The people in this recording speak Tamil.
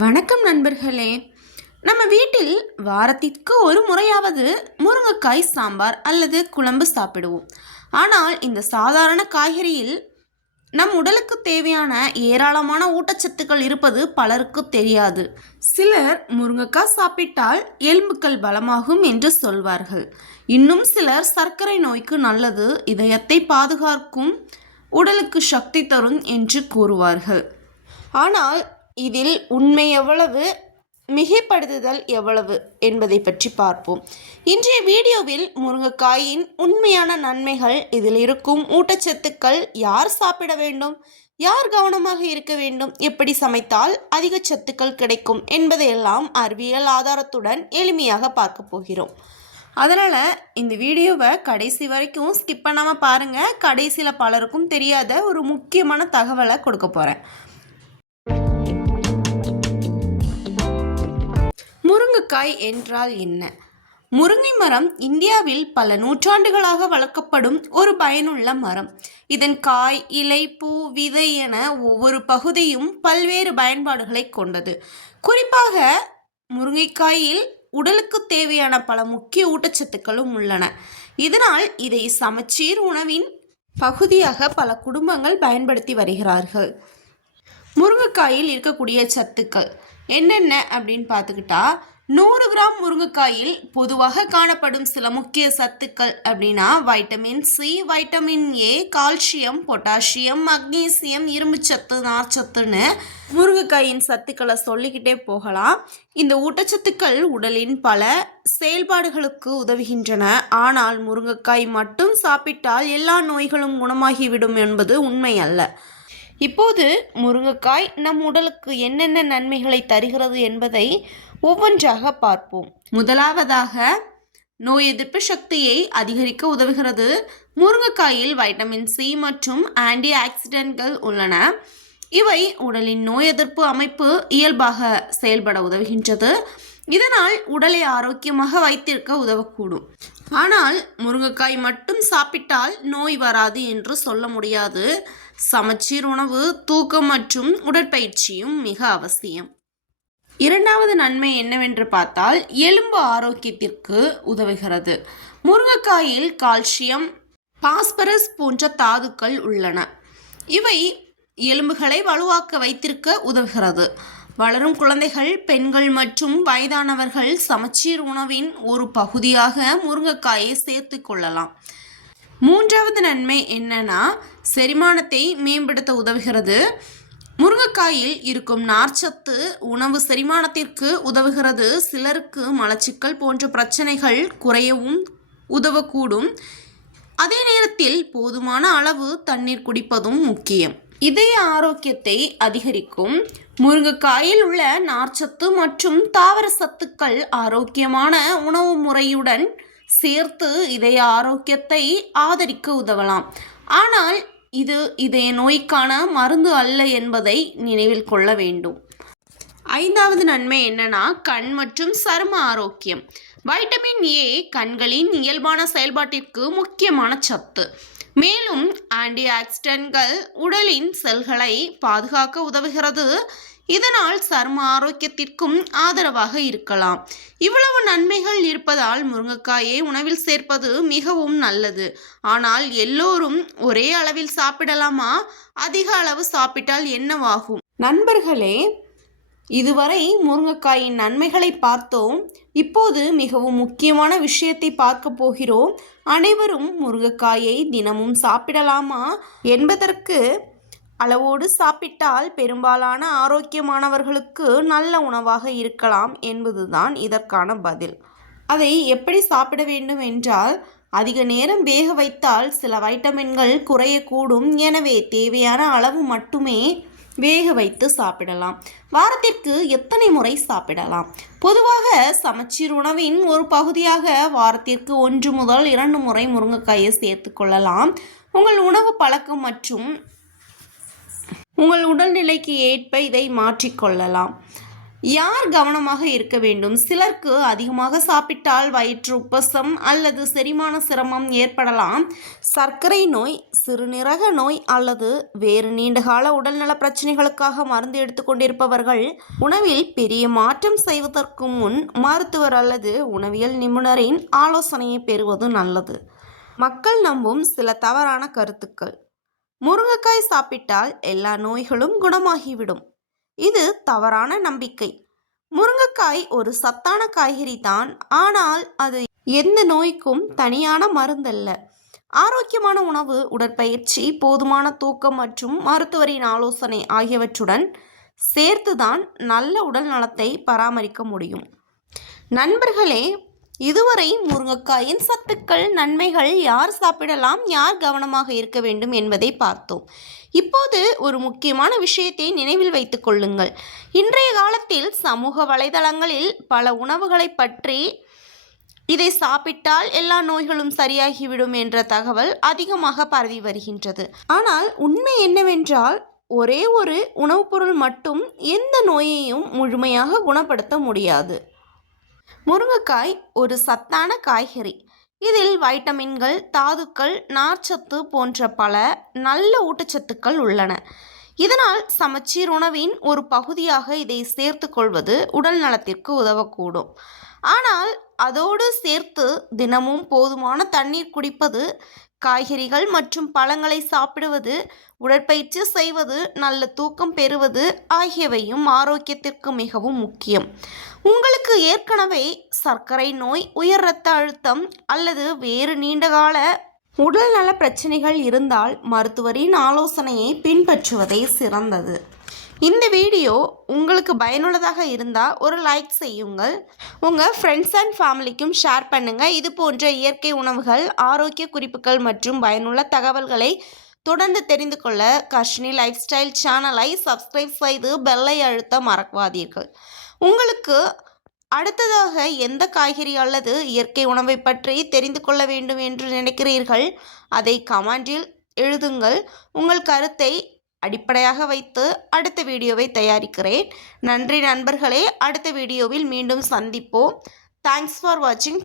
வணக்கம் நண்பர்களே. நம்ம வீட்டில் வாரத்திற்கு ஒரு முறையாவது முருங்கைக்காய் சாம்பார் அல்லது குழம்பு சாப்பிடுவோம். ஆனால் இந்த சாதாரண காய்கறியில் நம் உடலுக்கு தேவையான ஏராளமான ஊட்டச்சத்துக்கள் இருப்பது பலருக்கு தெரியாது. சிலர் முருங்கைக்காய் சாப்பிட்டால் எலும்புகள் பலமாகும் என்று சொல்வார்கள். இன்னும் சிலர் சர்க்கரை நோய்க்கு நல்லது, இதயத்தை பாதுகாக்கும், உடலுக்கு சக்தி தரும் என்று கூறுவார்கள். ஆனால் இதில் உண்மை எவ்வளவு, மிகைப்படுத்துதல் எவ்வளவு என்பதை பற்றி பார்ப்போம். இன்றைய வீடியோவில் முருங்கைக்காயின் உண்மையான நன்மைகள், இதில் இருக்கும் ஊட்டச்சத்துக்கள், யார் சாப்பிட வேண்டும், யார் கவனமாக இருக்க வேண்டும், எப்படி சமைத்தால் அதிக சத்துக்கள் கிடைக்கும் என்பதையெல்லாம் அறிவியல் ஆதாரத்துடன் எளிமையாக பார்க்க போகிறோம். அதனால் இந்த வீடியோவை கடைசி வரைக்கும் ஸ்கிப் பண்ணாமல் பாருங்கள். கடைசியில் பலருக்கும் தெரியாத ஒரு முக்கியமான தகவலை கொடுக்க போகிறேன். முருங்கைக்காய் என்றால் என்ன? முருங்கை மரம் இந்தியாவில் பல நூற்றாண்டுகளாக வளர்க்கப்படும் ஒரு பயனுள்ள மரம். இதன் காய், இலை, பூ, விதை என ஒவ்வொரு பகுதியும் பல்வேறு பயன்பாடுகளை கொண்டது. குறிப்பாக முருங்கைக்காயில் உடலுக்கு தேவையான பல முக்கிய ஊட்டச்சத்துக்களும் உள்ளன. இதனால் இதை சமச்சீர் உணவின் பகுதியாக பல குடும்பங்கள் பயன்படுத்தி வருகிறார்கள். முருங்கைக்காயில் இருக்கக்கூடிய சத்துக்கள் என்னென்ன அப்படின்னு பார்த்துக்கிட்டா, 100 கிராம் முருங்கைக்காயில் பொதுவாக காணப்படும் சில முக்கிய சத்துக்கள் அப்படின்னா vitamin C, vitamin A, calcium, potassium, magnesium, இரும்புச்சத்து, நார்ச்சத்துன்னு முருங்கைக்காயின் சத்துக்களை சொல்லிக்கிட்டே போகலாம். இந்த ஊட்டச்சத்துக்கள் உடலின் பல செயல்பாடுகளுக்கு உதவுகின்றன. ஆனால் முருங்கைக்காய் மட்டும் சாப்பிட்டால் எல்லா நோய்களும் குணமாகிவிடும் என்பது உண்மை அல்ல. இப்போது முருங்கைக்காய் நம் உடலுக்கு என்னென்ன நன்மைகளை தருகிறது என்பதை ஒவ்வொன்றாக பார்ப்போம். முதலாவதாக, நோய் எதிர்ப்பு சக்தியை அதிகரிக்க உதவுகிறது. முருங்கைக்காயில் வைட்டமின் சி மற்றும் ஆன்டி ஆக்சிடென்ட்கள் உள்ளன. இவை உடலின் நோய் எதிர்ப்பு அமைப்பு இயல்பாக செயல்பட உதவுகின்றது. இதனால் உடலை ஆரோக்கியமாக வைத்திருக்க உதவக்கூடும். ஆனால் முருங்கைக்காய் மட்டும் சாப்பிட்டால் நோய் வராது என்று சொல்ல முடியாது. சமச்சீர் உணவு, தூக்கம் மற்றும் உடற்பயிற்சியும் மிக அவசியம். இரண்டாவது நன்மை என்னவென்று பார்த்தால், எலும்பு ஆரோக்கியத்திற்கு உதவுகிறது. முருங்கைக்காயில் கால்சியம், பாஸ்பரஸ் போன்ற தாதுக்கள் உள்ளன. இவை எலும்புகளை வலுவாக்க வைத்திருக்க உதவுகிறது. வளரும் குழந்தைகள், பெண்கள் மற்றும் வயதானவர்கள் சமச்சீர் உணவின் ஒரு பகுதியாக முருங்கைக்காயை சேர்த்து கொள்ளலாம். மூன்றாவது நன்மை என்னன்னா, செரிமானத்தை மேம்படுத்த உதவுகிறது. முருங்கைக்காயில் இருக்கும் நார்ச்சத்து உணவு செரிமானத்திற்கு உதவுகிறது. சிலருக்கு மலச்சிக்கல் போன்ற பிரச்சனைகள் குறையவும் உதவக்கூடும். அதே நேரத்தில் போதுமான அளவு தண்ணீர் குடிப்பதும் முக்கியம். இதய ஆரோக்கியத்தை அதிகரிக்கும். முருங்கைக்காயில் உள்ள நார்ச்சத்து மற்றும் தாவர சத்துக்கள் ஆரோக்கியமான உணவு முறையுடன் சேர்த்து இதய ஆரோக்கியத்தை ஆதரிக்க உதவலாம். ஆனால் இது இதய நோய்க்கான மருந்து அல்ல என்பதை நினைவில் கொள்ள வேண்டும். ஐந்தாவது நன்மை என்னன்னா, கண் மற்றும் சரும ஆரோக்கியம். வைட்டமின் ஏ கண்களின் இயல்பான செயல்பாட்டிற்கு முக்கியமான சத்து. மேலும் ஆன்டி ஆக்சிடென்ட்கள் உடலின் செல்களை பாதுகாக்க உதவுகிறது. இதனால் சரும ஆரோக்கியத்திற்கும் ஆதரவாக இருக்கலாம். இவ்வளவு நன்மைகள் இருப்பதால் முருங்கைக்காயை உணவில் சேர்ப்பது மிகவும் நல்லது. ஆனால் எல்லோரும் ஒரே அளவில் சாப்பிடலாமா? அதிக அளவு சாப்பிட்டால் என்னவாகும்? நண்பர்களே, இதுவரை முருங்கைக்காயின் நன்மைகளை பார்த்தோம். இப்போது மிகவும் முக்கியமான விஷயத்தை பார்க்க போகிறோம். அனைவரும் முருங்கைக்காயை தினமும் சாப்பிடலாமா என்பதற்கு, அளவோடு சாப்பிட்டால் பெரும்பாலான ஆரோக்கியமானவர்களுக்கு நல்ல உணவாக இருக்கலாம் என்பதுதான் இதற்கான பதில். அதை எப்படி சாப்பிட வேண்டும் என்றால், அதிக நேரம் வேக வைத்தால் சில வைட்டமின்கள் குறையக்கூடும். எனவே தேவையான அளவு மட்டுமே வேக வைத்து சாப்பிடலாம். வாரத்திற்கு எத்தனை முறை சாப்பிடலாம்? பொதுவாக சமச்சீர் உணவின் ஒரு பகுதியாக வாரத்திற்கு 1 முதல் 2 முறை முருங்கைக்காயை சேர்த்து கொள்ளலாம். உங்கள் உணவு பழக்கம் மற்றும் உங்கள் உடல்நிலைக்கு ஏற்ப இதை மாற்றிக்கொள்ளலாம். யார் கவனமாக இருக்க வேண்டும்? சிலருக்கு அதிகமாக சாப்பிட்டால் வயிற்று உப்பசம் அல்லது செரிமான சிரமம் ஏற்படலாம். சர்க்கரை நோய், சிறுநீரக நோய் அல்லது வேறு நீண்டகால உடல்நல பிரச்சனைகளுக்காக மருந்து எடுத்துக்கொண்டிருப்பவர்கள் உணவில் பெரிய மாற்றம் செய்வதற்கு முன் மருத்துவர் அல்லது உணவியல் நிபுணரின் ஆலோசனையை பெறுவது நல்லது. மக்கள் நம்பும் சில தவறான கருத்துக்கள். முருங்கைக்காய் சாப்பிட்டால் எல்லா நோய்களும் குணமாகிவிடும். இது தவறான நம்பிக்கை. முருங்கைக்காய் ஒரு சத்தான காய்கறி தான், ஆனால் அது எந்த நோய்க்கும் தனியான மருந்தல்ல. ஆரோக்கியமான உணவு, உடற்பயிற்சி, போதுமான தூக்கம் மற்றும் மருத்துவரின் ஆலோசனை ஆகியவற்றுடன் சேர்த்துதான் நல்ல உடல் நலத்தை பராமரிக்க முடியும். நண்பர்களே, இதுவரை முருங்கைக்காயின் சத்துக்கள், நன்மைகள், யார் சாப்பிடலாம், யார் கவனமாக இருக்க வேண்டும் என்பதை பார்த்தோம். இப்போது ஒரு முக்கியமான விஷயத்தை நினைவில் வைத்துக் கொள்ளுங்கள். இன்றைய காலத்தில் சமூக வலைதளங்களில் பல உணவுகளை பற்றி இதை சாப்பிட்டால் எல்லா நோய்களும் சரியாகிவிடும் என்ற தகவல் அதிகமாக பரவி வருகின்றது. ஆனால் உண்மை என்னவென்றால், ஒரே ஒரு உணவுப் பொருள் மட்டும் எந்த நோயையும் முழுமையாக குணப்படுத்த முடியாது. முருங்கைக்காய் ஒரு சத்தான காய்கறி. இதில் வைட்டமின்கள், தாதுக்கள், நார்ச்சத்து போன்ற பல நல்ல ஊட்டச்சத்துக்கள் உள்ளன. இதனால் சமச்சீர் உணவின் ஒரு பகுதியாக இதை சேர்த்து கொள்வது உடல் நலத்திற்கு உதவக்கூடும். ஆனால் அதோடு சேர்த்து தினமும் போதுமான தண்ணீர் குடிப்பது, காய்கறிகள் மற்றும் பழங்களை சாப்பிடுவது, உடற்பயிற்சி செய்வது, நல்ல தூக்கம் பெறுவது ஆகியவையும் ஆரோக்கியத்திற்கு மிகவும் முக்கியம். உங்களுக்கு ஏற்கனவே சர்க்கரை நோய், உயர் இரத்த அழுத்தம் அல்லது வேறு நீண்டகால உடல்நல பிரச்சனைகள் இருந்தால் மருத்துவரின் ஆலோசனையை பின்பற்றுவதே சிறந்தது. இந்த வீடியோ உங்களுக்கு பயனுள்ளதாக இருந்தால் ஒரு லைக் செய்யுங்கள். உங்கள் ஃப்ரெண்ட்ஸ் அண்ட் ஃபேமிலிக்கும் ஷேர் பண்ணுங்கள். இது போன்ற இயற்கை உணவுகள், ஆரோக்கிய குறிப்புகள் மற்றும் பயனுள்ள தகவல்களை தொடர்ந்து தெரிந்து கொள்ள கர்ஷினி லைஃப் ஸ்டைல் சேனலை சப்ஸ்கிரைப் செய்து பெல்லை அழுத்த மறக்காதீர்கள். உங்களுக்கு அடுத்ததாக எந்த காய்கறி அல்லது இயற்கை உணவை பற்றி தெரிந்து கொள்ள வேண்டும் என்று நினைக்கிறீர்கள்? அதை கமெண்டில் எழுதுங்கள். உங்கள் கருத்தை அடிப்படையாக வைத்து அடுத்த வீடியோவை தயாரிக்கிறேன். நன்றி நண்பர்களே. அடுத்த வீடியோவில் மீண்டும் சந்திப்போம். தேங்க்ஸ் ஃபார் வாட்சிங்.